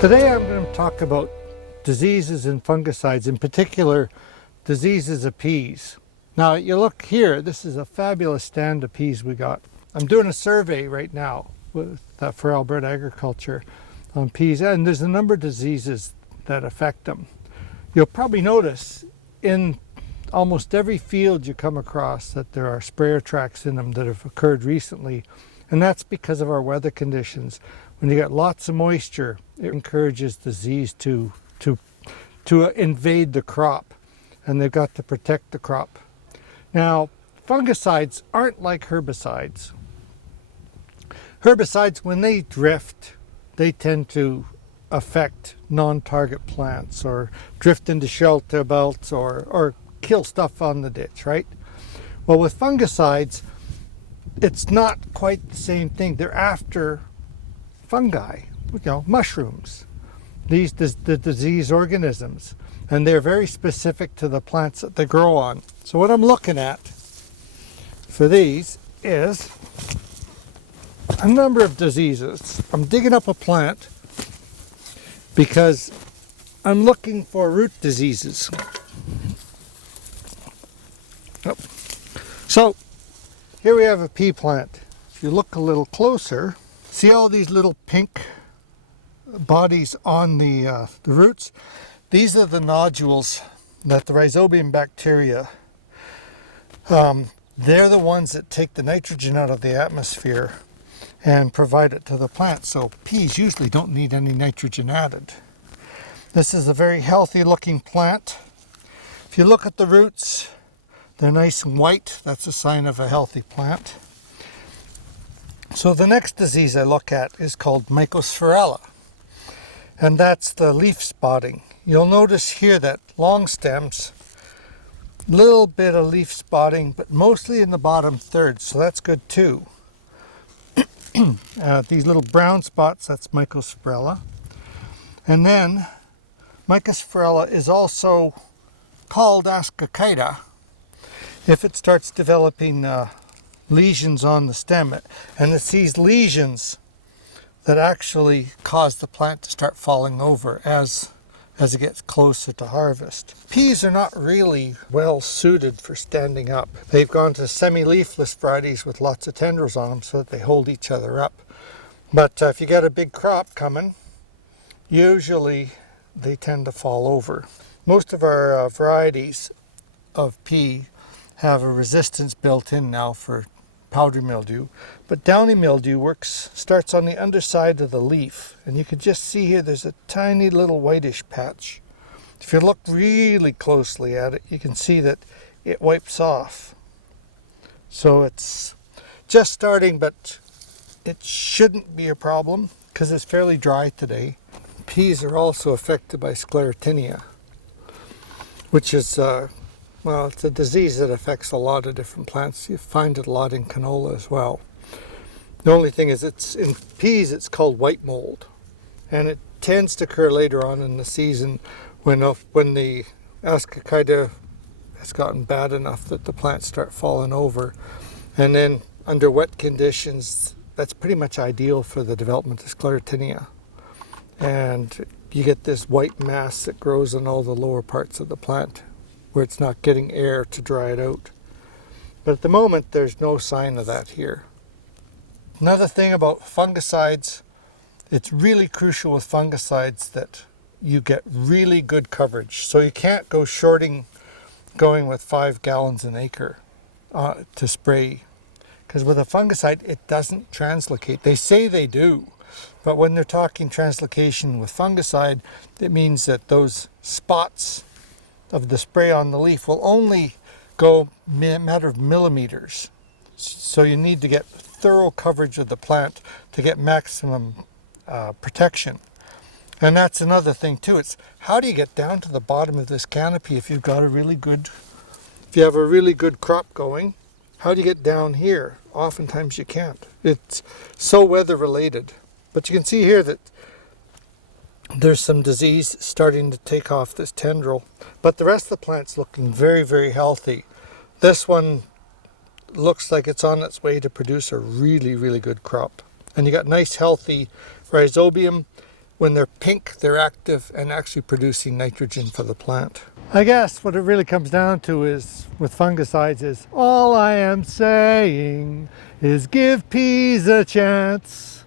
Today I'm going to talk about diseases and fungicides, in particular diseases of peas. Now you look here, this is a fabulous stand of peas we got. I'm doing a survey right now for Alberta Agriculture on peas, and there's a number of diseases that affect them. You'll probably notice in almost every field you come across that there are sprayer tracks in them that have occurred recently, and that's because of our weather conditions. When you get lots of moisture, it encourages disease to invade the crop, and they've got to protect the crop. Now, fungicides aren't like herbicides. Herbicides, when they drift, they tend to affect non-target plants or drift into shelter belts or kill stuff on the ditch, right? Well, with fungicides, it's not quite the same thing. They're after fungi, mushrooms, the disease organisms, and they're very specific to the plants that they grow on. So what I'm looking at for these is a number of diseases. I'm digging up a plant because I'm looking for root diseases. So here we have a pea plant. If you look a little closer, see all these little pink bodies on the roots? These are the nodules that the rhizobium bacteria, they're the ones that take the nitrogen out of the atmosphere and provide it to the plant. So peas usually don't need any nitrogen added. This is a very healthy looking plant. If you look at the roots, they're nice and white. That's a sign of a healthy plant. So the next disease I look at is called mycosphaerella, and that's the leaf spotting. You'll notice here that long stems, little bit of leaf spotting, but mostly in the bottom third, so that's good too. These little brown spots, that's mycosphaerella. And then mycosphaerella is also called ascochyta if it starts developing lesions on the stem, and it's these lesions that actually cause the plant to start falling over as it gets closer to harvest. Peas are not really well suited for standing up. They've gone to semi-leafless varieties with lots of tendrils on them so that they hold each other up. But if you get a big crop coming, usually they tend to fall over. Most of our varieties of pea have a resistance built in now for powdery mildew, but downy mildew starts on the underside of the leaf, and you can just see here there's a tiny little whitish patch. If you look really closely at it, you can see that it wipes off. So it's just starting, but it shouldn't be a problem because it's fairly dry today. Peas are also affected by sclerotinia, which is it's a disease that affects a lot of different plants. You find it a lot in canola as well. The only thing is, in peas it's called white mold, and it tends to occur later on in the season when the ascochyta has gotten bad enough that the plants start falling over. And then under wet conditions, that's pretty much ideal for the development of sclerotinia. And you get this white mass that grows in all the lower parts of the plant, where it's not getting air to dry it out. But at the moment, there's no sign of that here. Another thing about fungicides, it's really crucial with fungicides that you get really good coverage. So you can't go going with 5 gallons an acre to spray, because with a fungicide, it doesn't translocate. They say they do, but when they're talking translocation with fungicide, it means that those spots of the spray on the leaf will only go a matter of millimeters. So you need to get thorough coverage of the plant to get maximum protection. And that's another thing too. It's how do you get down to the bottom of this canopy if you have a really good crop going? How do you get down here? Oftentimes you can't. It's so weather related. But you can see here that there's some disease starting to take off this tendril, but the rest of the plant's looking very, very healthy. This one looks like it's on its way to produce a really, really good crop. And you got nice, healthy rhizobium, When they're pink, they're active and actually producing nitrogen for the plant. I guess what it really comes down to is, with fungicides, is all I am saying is give peas a chance.